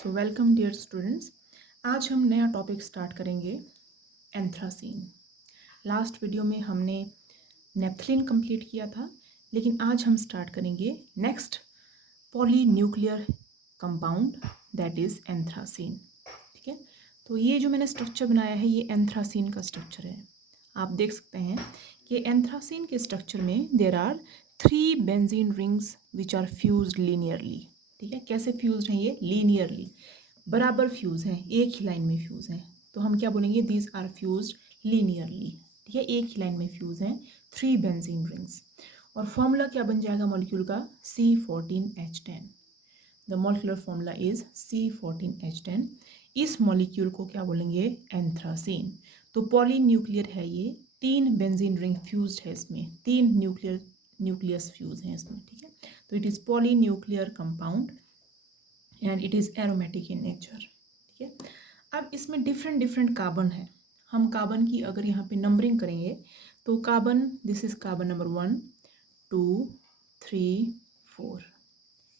So welcome dear students. आज हम नया टॉपिक स्टार्ट करेंगे एंथ्रासीन। लास्ट वीडियो में हमने नेप्थलीन कंप्लीट किया था, लेकिन आज हम स्टार्ट करेंगे next polynuclear compound that is anthracene. ठीक है, तो ये जो मैंने स्ट्रक्चर बनाया है ये एंथ्रासीन का स्ट्रक्चर है। आप देख सकते हैं कि एंथ्रासीन के स्ट्रक्चर में there are 3 benzene rings which are fused linearly. ठीक है, कैसे फ्यूज्ड हैं ये? लीनियरली, बराबर फ्यूज हैं, एक ही लाइन में फ्यूज हैं। तो हम क्या बोलेंगे? These are fused linearly. ठीक है, एक ही लाइन में फ्यूज हैं 3 बेंजीन रिंग्स। और फॉर्मूला क्या बन जाएगा मॉलिक्यूल का? C14H10। The molecular formula is C14H10। इस मॉलिक्यूल को क्या बोलेंगे? एंथ्रासीन। तो पॉलीन्यूक्लियर है ये, 3 बेंजीन रिंग फ्यूज्ड है इसमें, 3 न्यूक्लियस फ्यूज हैं इसमें। ठीक है, तो it is polynuclear compound and it is aromatic in nature. ठीक है, अब इसमें डिफरेंट डिफरेंट कार्बन है। हम कार्बन की अगर यहाँ पे नंबरिंग करेंगे तो carbon, this is carbon number 1 2 3 4।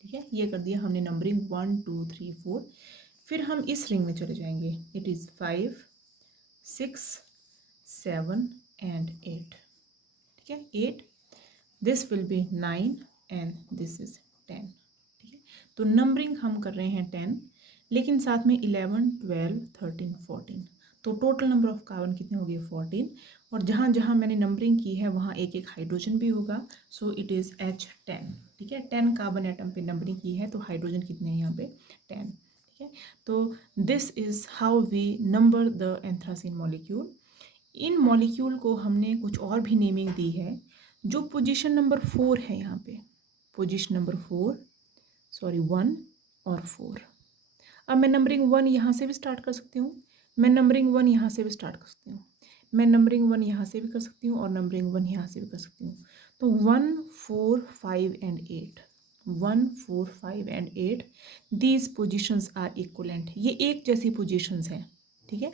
ठीक है, ये कर दिया हमने नंबरिंग 1 2 3 4। फिर हम इस रिंग में चले जाएंगे, इट इज़ 5 6 7 एंड 8। ठीक है, 8, this will be 9 and this is 10। ठीक है, तो नंबरिंग हम कर रहे हैं 10, लेकिन साथ में 11 12 13 14। तो टोटल नंबर ऑफ कार्बन कितने हो गए? 14। और जहाँ जहाँ मैंने नंबरिंग की है वहाँ एक एक हाइड्रोजन भी होगा, सो इट इज़ H10। ठीक है, 10 कार्बन एटम पे नंबरिंग की है, तो हाइड्रोजन कितने हैं यहाँ पे? 10। ठीक है, तो this is how we number the anthracene molecule. इन मॉलिक्यूल को हमने कुछ और भी नेमिंग दी है। जो पोजीशन नंबर 4 है यहाँ पे, पोजीशन नंबर 4, सॉरी 1 और 4। अब मैं नंबरिंग 1 यहाँ से भी स्टार्ट कर सकती हूँ, मैं नंबरिंग 1 यहाँ से भी स्टार्ट कर सकती हूँ, मैं नंबरिंग 1 यहाँ से भी कर सकती हूँ और नंबरिंग 1 यहाँ से भी कर सकती हूँ। तो 1 4 5 and 8, 1 4 5 and 8, these positions are equivalent. ये एक जैसी पोजिशंस हैं। ठीक है,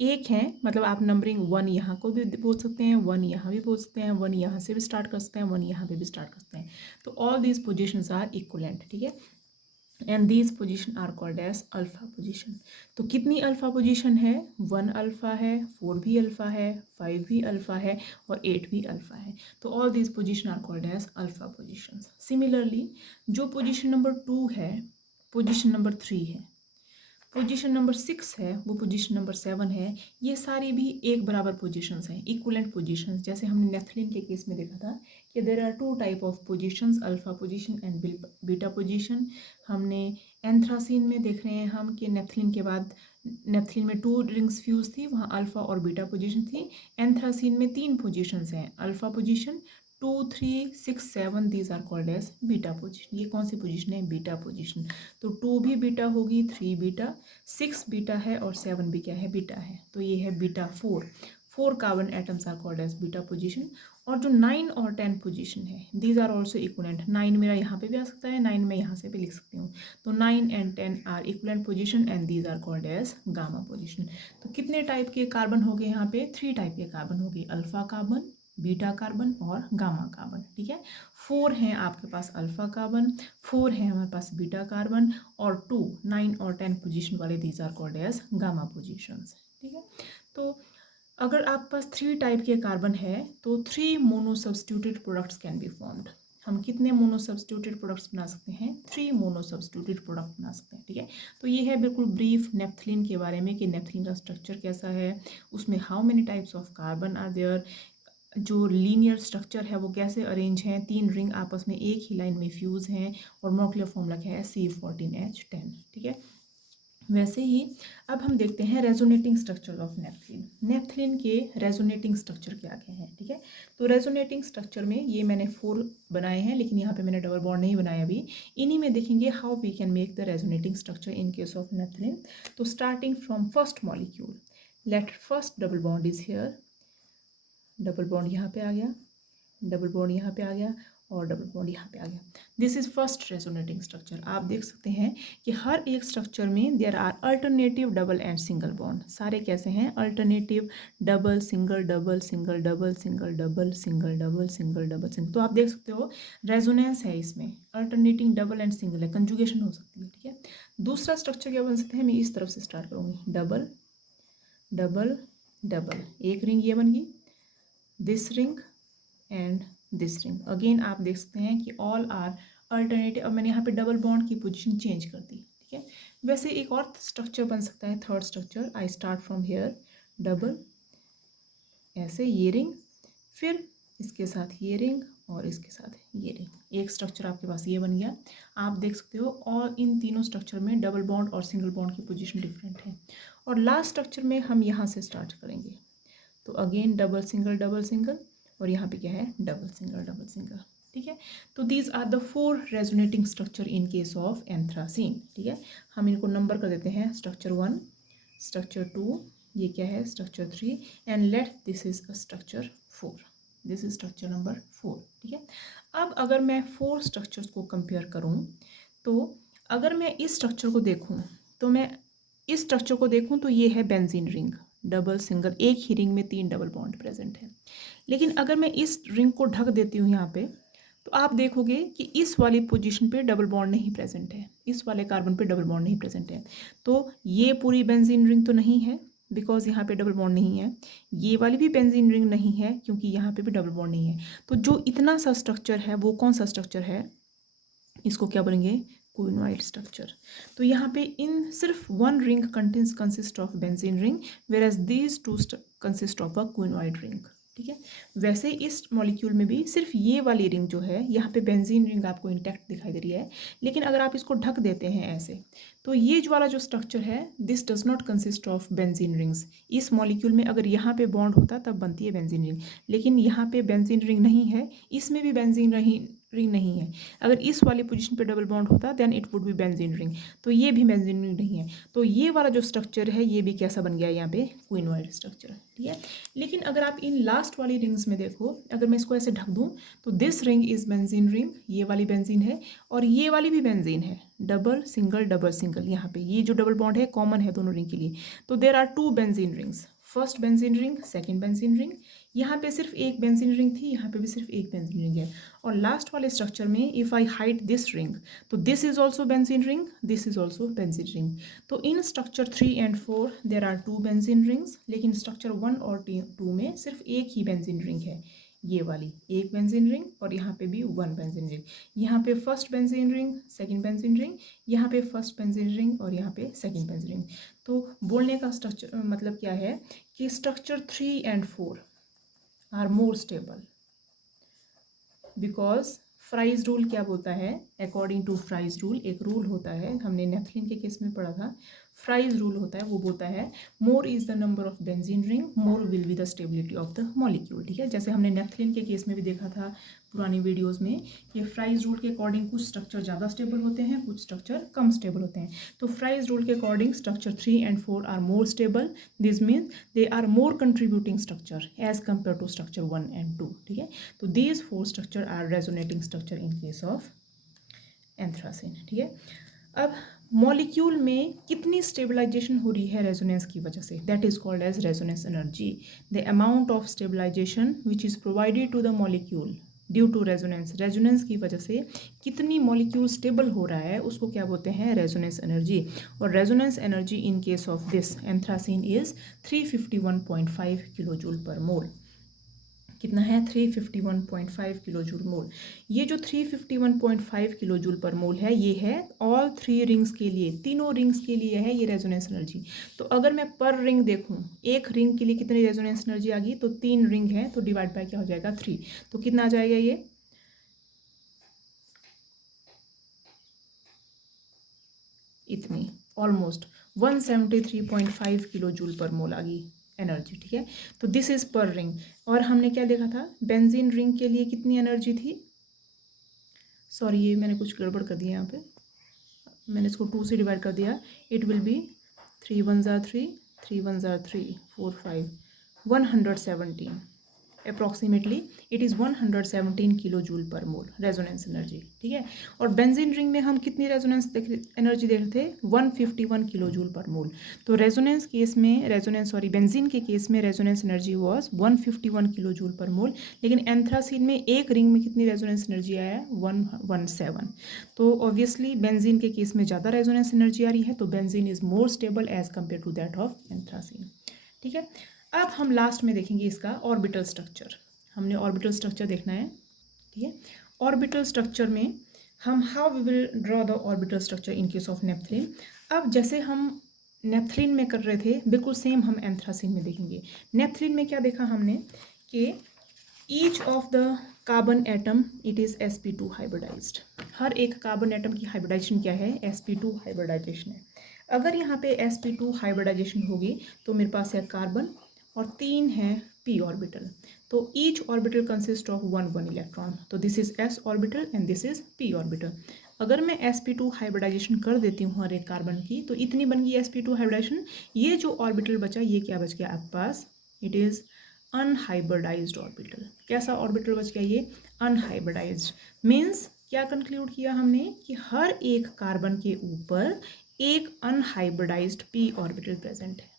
एक है, मतलब आप नंबरिंग 1 यहाँ को भी बोल सकते हैं, 1 यहाँ भी बोल सकते हैं, 1 यहाँ से भी स्टार्ट कर सकते हैं, 1 यहाँ पे भी स्टार्ट कर सकते हैं। तो all these positions are equivalent. ठीक है, and these position are called as alpha position. तो कितनी अल्फा पोजिशन है? 1 अल्फा है, 4 भी अल्फा है, 5 भी अल्फा है और 8 भी अल्फा है। तो all these position are called as alpha position. Similarly जो पोजिशन नंबर 2 है, पोजिशन नंबर 3 है, पोजीशन नंबर 6 है, वो पोजीशन नंबर 7 है, ये सारी भी एक बराबर पोजीशंस हैं, इक्वलेंट पोजीशंस। जैसे हमने नेफ्थलीन के केस में देखा था कि there are 2 type of positions, alpha position and beta position. हमने एंथ्रासीन में देख रहे हैं हम कि नेफ्थलीन के बाद, नेफ्थलीन में 2 रिंग्स फ्यूज थी, वहाँ अल्फा और बीटा पोजीशन थी। एंथ्रासीन में 3 पोजीशंस हैं, alpha position 2 3 6 7, these are called as beta position. ये कौन सी पोजीशन है? Beta position. तो 2 भी बीटा होगी, 3 बीटा, 6 बीटा है और 7 भी क्या है? बीटा है। तो ये है beta 4 carbon atoms are called as beta position. और जो 9 और 10 पोजीशन है, दीज आर ऑल्सो इक्वलेंट। 9 मेरा यहाँ पे भी आ सकता है, 9 मैं यहाँ से भी लिख सकती हूँ। तो 9 and 10 are equivalent position and these are called as gamma position. तो कितने टाइप के कार्बन हो गए यहाँ पे? 3 टाइप के कार्बन हो गए, अल्फा कार्बन, बीटा कार्बन और गामा कार्बन। ठीक है, 4 हैं आपके पास अल्फा कार्बन, 4 है हमारे पास बीटा कार्बन और 2 9 और 10 पोजीशन वाले, these are called as gamma positions. ठीक है, तो अगर आपके पास 3 टाइप के कार्बन है तो 3 mono substituted products can be formed. हम कितने मोनो सब्स्टिट्यूटेड प्रोडक्ट्स बना सकते हैं? 3 मोनो सब्स्टिट्यूटेड प्रोडक्ट बना सकते हैं। ठीक है, तो ये है बिल्कुल ब्रीफ नेफ्थलीन के बारे में कि नेफ्थलीन का स्ट्रक्चर कैसा है, उसमें how many types of carbon are there, जो लीनियर स्ट्रक्चर है वो कैसे अरेंज हैं, 3 रिंग आपस में एक ही लाइन में फ्यूज़ हैं और मॉलिक्यूलर फॉर्मूला क्या है? C14H10। ठीक है, वैसे ही अब हम देखते हैं resonating structure of naphthalene. Naphthalene के रेजोनेटिंग स्ट्रक्चर क्या क्या हैं? ठीक है, तो रेजोनेटिंग स्ट्रक्चर में ये मैंने 4 बनाए हैं, लेकिन यहाँ पे मैंने डबल बॉन्ड नहीं बनाया अभी। इन्हीं में देखेंगे how we can make the resonating structure in case of naphthalene. तो starting from first molecule, let first double bond is here, double bond यहाँ पे आ गया, डबल बॉन्ड यहाँ पे आ गया और डबल बॉन्ड यहाँ पे आ गया। This is first resonating structure. आप देख सकते हैं कि हर एक स्ट्रक्चर में there are alternative double and single bond. सारे कैसे हैं? Alternative double single double single double single double single double single double single. तो आप देख सकते हो रेजोनेंस है इसमें, अल्टरनेटिंग डबल एंड सिंगल है, कंजुगेशन हो सकती है। ठीक है, दूसरा स्ट्रक्चर क्या बन सकता है, मैं इस तरफ से स्टार्ट करूँगी, डबल डबल डबल, एक रिंग ये बन गई, this ring and this ring. Again आप देख सकते हैं कि ऑल आर अल्टरनेटिव। अब मैंने यहाँ पे डबल बॉन्ड की पोजीशन चेंज कर दी, ठीक है। वैसे एक और स्ट्रक्चर बन सकता है, third structure, I start from here, double, ऐसे ये रिंग, फिर इसके साथ ये रिंग और इसके साथ ये रिंग, एक स्ट्रक्चर आपके पास ये बन गया। आप देख सकते हो और इन तीनों स्ट्रक्चर में डबल बॉन्ड और सिंगल बॉन्ड की पोजीशन डिफरेंट है। और लास्ट स्ट्रक्चर में हम यहाँ से स्टार्ट करेंगे, तो अगेन डबल सिंगल, और यहाँ पे क्या है, डबल सिंगल, ठीक है। तो these are the 4 resonating structure in case of anthracene, ठीक है। हम इनको नंबर कर देते हैं, स्ट्रक्चर 1, स्ट्रक्चर 2, ये क्या है, structure 3, and let this is a structure 4, this is structure number 4, ठीक है। अब अगर मैं 4 स्ट्रक्चर्स को कंपेयर करूँ, तो अगर मैं इस स्ट्रक्चर को देखूँ, तो मैं इस स्ट्रक्चर को देखूँ तो ये है बेंजीन रिंग, डबल सिंगल, एक ही रिंग में 3 डबल बॉन्ड प्रेजेंट है। लेकिन अगर मैं इस रिंग को ढक देती हूँ यहाँ पे, तो आप देखोगे कि इस वाली पोजीशन पे डबल बॉन्ड नहीं प्रेजेंट है, इस वाले कार्बन पे डबल बॉन्ड नहीं प्रेजेंट है। तो ये पूरी बेंजीन रिंग तो नहीं है, बिकॉज यहाँ पे डबल बॉन्ड नहीं है। ये वाली भी बेंजीन रिंग नहीं है, क्योंकि यहाँ पे भी डबल बॉन्ड नहीं है। तो जो इतना सा स्ट्रक्चर है वो कौन सा स्ट्रक्चर है, इसको क्या बोलेंगे, क्विनोइड स्ट्रक्चर। तो यहाँ पे इन सिर्फ 1 ring consist of benzene ring, whereas these 2 consist of a quinoid ring, ठीक है। वैसे इस मॉलिक्यूल में भी सिर्फ ये वाली रिंग जो है, यहाँ पे बेंजीन रिंग आपको इंटैक्ट दिखाई दे रही है, लेकिन अगर आप इसको ढक देते हैं ऐसे, तो ये जो वाला जो स्ट्रक्चर है, this does not consist of benzene rings. इस मॉलिक्यूल में अगर यहाँ पे बॉन्ड होता तब बनती है बेंजीन रिंग, लेकिन यहाँ पे बेंजीन रिंग नहीं है, इसमें भी बेंजीन रिंग नहीं है। अगर इस वाली पोजीशन पे डबल बॉन्ड होता then it would be benzene ring, तो ये भी बेंजीन रिंग नहीं है। तो ये वाला जो स्ट्रक्चर है ये भी कैसा बन गया यहाँ पे, क्विनोइड स्ट्रक्चर, ठीक है। लेकिन अगर आप इन लास्ट वाली रिंग्स में देखो, अगर मैं इसको ऐसे ढक दूँ, तो this ring is benzene ring, ये वाली बेंजीन है, और ये वाली भी बेंजीन है, डबल सिंगल, यहाँ पे ये जो डबल बॉन्ड है कॉमन है दोनों रिंग के लिए। तो there are 2 benzene rings, first benzene ring, second benzene ring, यहाँ पे सिर्फ एक बेंजीन रिंग थी, यहाँ पे भी सिर्फ एक बेंजीन रिंग है। और लास्ट वाले स्ट्रक्चर में if I hide this ring, तो this is also benzene ring, this is also benzene ring. तो in structure 3 and 4 there are 2 benzene rings, लेकिन स्ट्रक्चर 1 और 2 में सिर्फ एक ही बेंजीन रिंग है, ये वाली एक बेंजीन रिंग, और यहाँ पे भी 1 बेंजीन रिंग। यहाँ पे first benzene ring, second benzene ring, यहाँ पे फर्स्ट बेंजीन रिंग, और यहाँ पे सेकेंड बेंजीन रिंग। तो बोलने का स्ट्रक्चर मतलब क्या है कि structure 3 and 4 are more stable, because Fries rule क्या बोलता है, अकॉर्डिंग टू फ्राइज रूल, एक रूल होता है, हमने नेफ्थलीन के केस में पढ़ा था, फ्राइज रूल होता है, वो बोलता है more is the number of benzene ring, more will be the stability of the molecule, ठीक है। जैसे हमने नेफ्थलीन के केस में भी देखा था पुरानी वीडियोस में कि फ्राइज रूल के अकॉर्डिंग कुछ स्ट्रक्चर ज़्यादा स्टेबल होते हैं, कुछ स्ट्रक्चर कम स्टेबल होते हैं। तो फ्राइज रूल के according structure 3 and 4 are more stable, this means they are more contributing structure as compare to structure 1 and 2, ठीक है। तो these 4 structure are resonating structure in case of anthracene, ठीक है। अब मॉलिक्यूल में कितनी स्टेबलाइजेशन हो रही है रेजोनेंस की वजह से, that is called as resonance energy, the amount of stabilization which is provided to the molecule due to resonance, resonance की वजह से कितनी मॉलिक्यूल स्टेबल हो रहा है उसको क्या बोलते हैं, रेजोनेंस एनर्जी। और resonance energy in case of this anthracene is 351.5 kilo joule per mole. कितना है, 351.5 किलो जूल मोल। ये जो 351.5 किलो जूल पर मोल है, ये है ऑल 3 रिंग्स के लिए, तीनों रिंग्स के लिए है ये रेजोनेंस एनर्जी। तो अगर मैं पर रिंग देखूं, एक रिंग के लिए कितनी रेजोनेंस एनर्जी आ गई, तो 3 रिंग है तो डिवाइड बाय क्या हो जाएगा, 3। तो कितना आ जाएगा ये, इतनी, ऑलमोस्ट 173.5 किलो जूल पर मोल आ गई एनर्जी, ठीक है। तो दिस इज पर रिंग। और हमने क्या देखा था, बेंजीन रिंग के लिए कितनी एनर्जी थी, सॉरी ये मैंने कुछ गड़बड़ कर दिया यहाँ पे, मैंने इसको 2 से डिवाइड कर दिया, इट विल बी 3 1 ज़ा 3, 3 1 ज़ा 3, 4 5, 117, approximately it is 117 kilo joule per mole resonance energy, ठीक है। और बेंजीन रिंग में हम कितनी रेजोनेंस एनर्जी देख रहे थे, 151 किलो जूल पर मोल। तो बेंजीन के केस में resonance energy was 151 kilo joule per mole, लेकिन एंथ्रासीन में एक रिंग में कितनी रेजोनेंस एनर्जी आया है, 117। तो ऑब्वियसली बेंजीन के केस में ज़्यादा रेजोनेंस एनर्जी आ रही है, तो benzene is more stable as compare to that of anthracene, ठीक है। अब हम लास्ट में देखेंगे इसका ऑर्बिटल स्ट्रक्चर। हमने ऑर्बिटल स्ट्रक्चर देखना है, ठीक है। ऑर्बिटल स्ट्रक्चर में हम how we will draw the orbital structure in case of naphthalene. अब जैसे हम नेप्थलीन में कर रहे थे, बिल्कुल सेम हम एंथ्रासीन में देखेंगे। नेप्थलीन में क्या देखा हमने कि each of the carbon atom it is sp2 hybridized. हर एक कार्बन एटम की हाइब्रिडाइजेशन क्या है, sp2 हाइब्रिडाइजेशन है। अगर यहाँ पे sp2 हाइब्रिडाइजेशन होगी तो मेरे पास है कार्बन और 3 है p ऑर्बिटल। तो each orbital consist of 1 electron. तो this is s orbital and this is p orbital. अगर मैं sp2 हाइब्रिडाइजेशन कर देती हूँ हर एक कार्बन की, तो इतनी बन गई sp2 हाइब्रिडाइजेशन। ये जो ऑर्बिटल बचा, ये क्या बच गया आपके पास, इट इज़ अनहाइब्रिडाइज्ड ऑर्बिटल। कैसा ऑर्बिटल बच गया, ये अनहाइब्रिडाइज्ड। मीन्स क्या कंक्लूड किया हमने कि हर एक कार्बन के ऊपर एक अनहाइब्रिडाइज्ड p ऑर्बिटल प्रेजेंट है।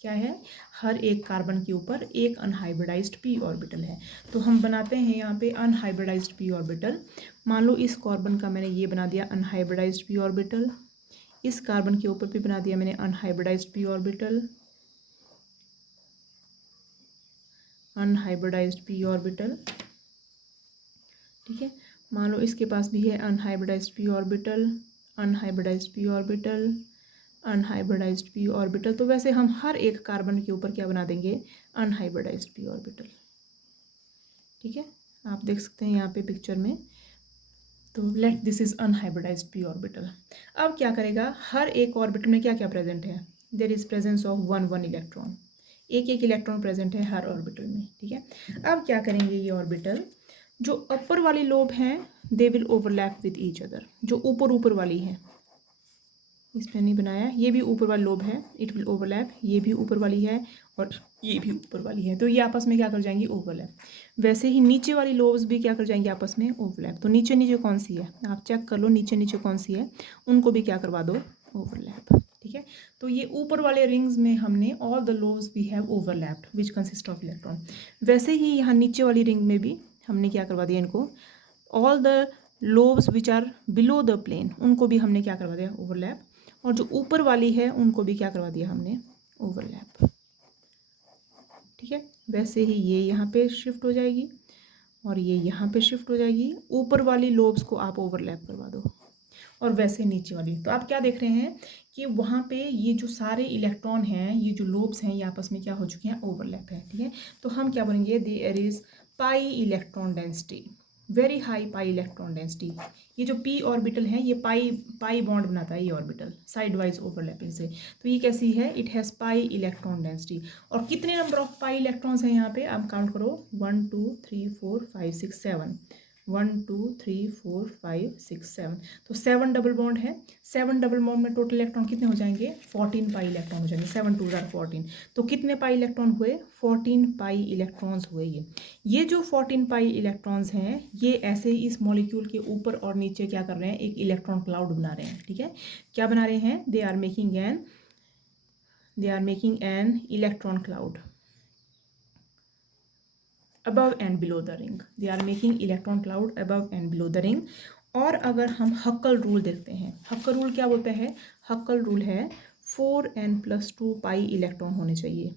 क्या है, हर एक कार्बन के ऊपर एक अनहाइब्रिडाइज्ड p ऑर्बिटल है। तो हम बनाते हैं यहाँ पे अनहाइब्रिडाइज्ड p ऑर्बिटल। मान लो इस कार्बन का मैंने ये बना दिया अनहाइब्रिडाइज्ड p ऑर्बिटल, इस कार्बन के ऊपर भी बना दिया मैंने unhybridised p orbital, unhybridised p orbital, ठीक है। मान लो इसके पास भी है unhybridised p orbital, unhybridised p orbital, unhybridised p orbital. तो वैसे हम हर एक कार्बन के ऊपर क्या बना देंगे, अनहाइब्रिडाइज्ड p ऑर्बिटल, ठीक है। आप देख सकते हैं यहाँ पे पिक्चर में। तो let this is unhybridised p orbital. अब क्या करेगा, हर एक ऑर्बिटल में क्या क्या प्रेजेंट है, there is presence of 1 electron. एक एक इलेक्ट्रॉन प्रेजेंट है हर ऑर्बिटल में, ठीक है। अब क्या करेंगे ये ऑर्बिटल, जो अपर वाली लोब हैं they will overlap with each other. जो ऊपर ऊपर वाली है, इसमें नहीं बनाया, ये भी ऊपर वाली लोब है, इट विल ओवरलैप। ये भी ऊपर वाली है और ये भी ऊपर वाली है, तो ये आपस में क्या कर जाएंगी, ओवरलैप। वैसे ही नीचे वाली लोब्स भी क्या कर जाएंगी आपस में, ओवरलैप। तो नीचे नीचे कौन सी है, आप चेक कर लो, नीचे नीचे कौन सी है, उनको भी क्या करवा दो, ओवरलैप, ठीक है। तो ये ऊपर वाले रिंग्स में हमने all the lobes we have overlapped which consist of electron. वैसे ही यहाँ नीचे वाली रिंग में भी हमने क्या करवा दिया इनको, all the lobes which are below the plane, उनको भी हमने क्या करवा दिया, ओवरलैप। और जो ऊपर वाली है उनको भी क्या करवा दिया हमने, ओवरलैप, ठीक है। वैसे ही ये यहाँ पे शिफ्ट हो जाएगी और ये यहाँ पे शिफ्ट हो जाएगी। ऊपर वाली लोब्स को आप ओवरलैप करवा दो और वैसे नीचे वाली। तो आप क्या देख रहे हैं कि वहाँ पे ये जो सारे इलेक्ट्रॉन हैं, ये जो लोब्स हैं, ये आपस में क्या हो चुके हैं, ओवरलैप है, ठीक है। तो हम क्या बोलेंगे, there is pi electron density, very high pi electron density. ये जो p ऑर्बिटल है, ये पाई बॉन्ड बनाता है, ये ऑर्बिटल साइड वाइज ओवरलैपिंग से। तो ये कैसी है, it has pi electron density. और कितने नंबर ऑफ पाई इलेक्ट्रॉन्स हैं यहाँ पे, आप काउंट करो, 1 2 3 4 5 6 7, 1 2 3 4 5 6 7। तो 7 डबल बॉन्ड है, 7 डबल बॉन्ड में टोटल इलेक्ट्रॉन कितने हो जाएंगे, 14 पाई इलेक्ट्रॉन हो जाएंगे, 7 2 14। तो कितने पाई इलेक्ट्रॉन हुए, 14 पाई इलेक्ट्रॉन्स हुए। ये जो 14 पाई इलेक्ट्रॉन्स हैं, ये ऐसे ही इस मॉलिक्यूल के ऊपर और नीचे क्या कर रहे हैं, एक इलेक्ट्रॉन क्लाउड बना रहे हैं, ठीक है। क्या बना रहे हैं, they are making an electron cloud above and below the ring. They are making electron cloud above and below the ring. और अगर हम हक्कल रूल देखते हैं, हक्कल रूल क्या बोलता है, हक्कल रूल है 4n+2 पाई इलेक्ट्रॉन होने चाहिए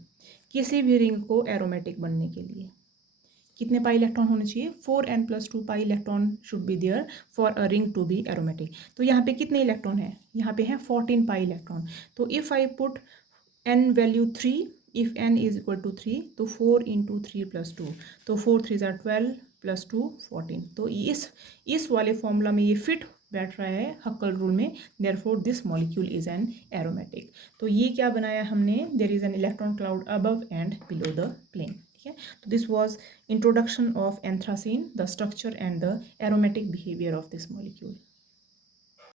किसी भी रिंग को एरोमेटिक बनने के लिए। कितने पाई इलेक्ट्रॉन होने चाहिए, 4n+2 pi electron should be there for a ring to be aromatic. तो यहाँ पे कितने इलेक्ट्रॉन है, यहाँ पे है 14 पाई इलेक्ट्रॉन। तो if I put n value 3, if n is equal to 3, तो 4 × 3 + 2, तो 4 3 12 + 2 14। तो इस वाले फॉर्मूला में ये फिट बैठ रहा है हक्कल रूल में, therefore this molecule is an aromatic. तो ये क्या बनाया हमने, there is an electron cloud above and below the plane, ठीक है। तो this was introduction of anthracene, the structure and the aromatic behaviour of this molecule.